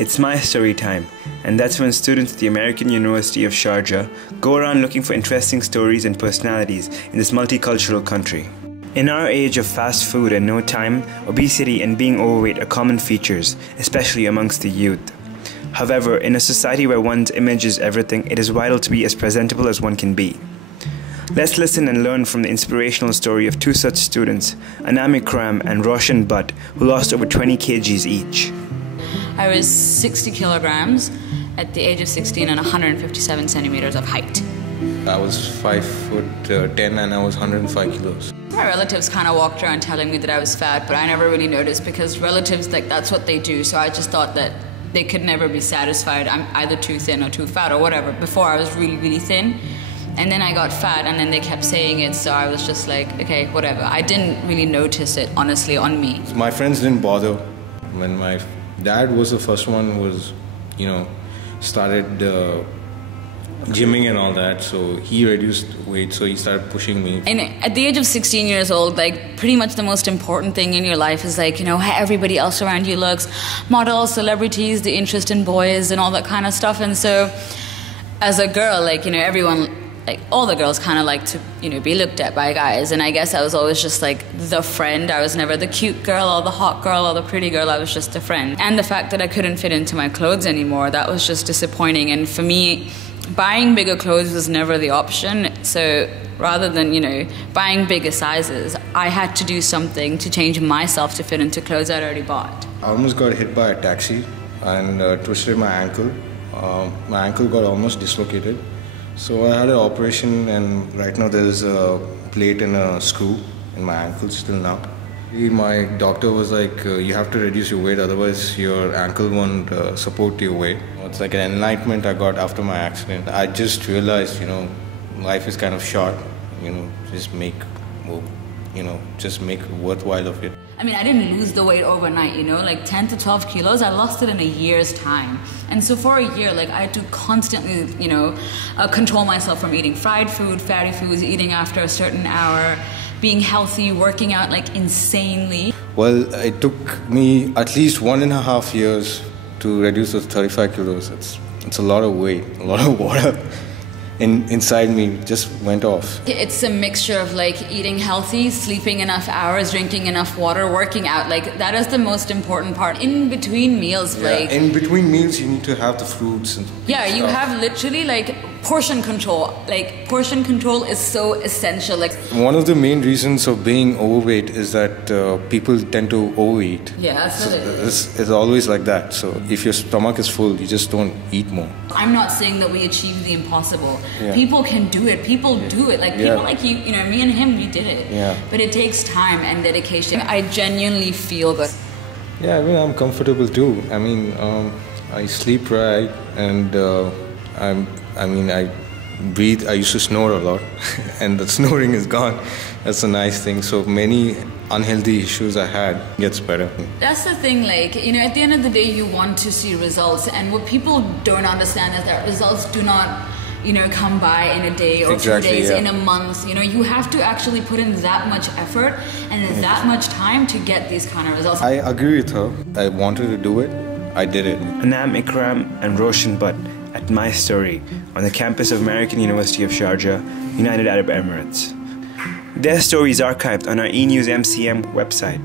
It's my story time, and that's when students at the American University of Sharjah go around looking for interesting stories and personalities in this multicultural country. In our age of fast food and no time, obesity and being overweight are common features, especially amongst the youth. However, in a society where one's image is everything, it is vital to be as presentable as one can be. Let's listen and learn from the inspirational story of two such students, Anaam Ikram and Roshan Bhat, who lost over 20 kgs each. I was 60 kilograms at the age of 16 and 157 centimeters of height. I was 5'10" and I was 105 kilos. My relatives kind of walked around telling me that I was fat, but I never really noticed because relatives, that's what they do. So I just thought that they could never be satisfied. I'm either too thin or too fat or whatever. Before I was really, really thin. And then I got fat and then they kept saying it, so I was just like, okay, whatever. I didn't really notice it, honestly, on me. My friends didn't bother. When my dad was the first one who was, started gymming and all that, so he reduced weight, so he started pushing me. And at the age of 16 years old, pretty much the most important thing in your life is how everybody else around you looks, models, celebrities, the interest in boys and all that kind of stuff. And so as a girl, everyone, all the girls kind of like to, be looked at by guys. And I guess I was always just the friend. I was never the cute girl or the hot girl or the pretty girl. I was just a friend. And the fact that I couldn't fit into my clothes anymore, that was just disappointing. And for me, buying bigger clothes was never the option. So rather than, buying bigger sizes, I had to do something to change myself to fit into clothes I'd already bought. I almost got hit by a taxi and twisted my ankle. My ankle got almost dislocated. So I had an operation, and right now there's a plate and a screw in my ankle still now. My doctor was like, you have to reduce your weight, otherwise your ankle won't support your weight. It's like an enlightenment I got after my accident. I just realized, life is kind of short, just make worthwhile of it. I mean, I didn't lose the weight overnight, 10 to 12 kilos. I lost it in a year's time. And so for a year, I had to constantly, control myself from eating fried food, fatty foods, eating after a certain hour, being healthy, working out insanely. Well, it took me at least 1.5 years to reduce those 35 kilos. It's a lot of weight, a lot of water. Inside me just went off. It's a mixture of eating healthy, sleeping enough hours, drinking enough water, working out. That is the most important part. In between meals, in between meals, you need to have the fruits and yeah, you stuff. have literally portion control. Portion control is so essential. One of the main reasons of being overweight is that people tend to overeat. Yeah, that's what it is. It's always like that. So if your stomach is full, you just don't eat more. I'm not saying that we achieve the impossible. Yeah. People can do it. People do it. People like you, me and him, we did it. Yeah. But it takes time and dedication. I genuinely feel good. Yeah, I'm comfortable too. I sleep right, and I breathe. I used to snore a lot, and the snoring is gone. That's a nice thing. So many unhealthy issues I had gets better. That's the thing, at the end of the day, you want to see results, and what people don't understand is that results do not come by in a day or 2 days, in a month. You have to actually put in that much effort and that much time to get these kind of results. I agree with her. I wanted to do it. I did it. Anaam Ikram and Roshan Bhat at My Story on the campus of American University of Sharjah, United Arab Emirates. Their story is archived on our Enewsmcm website.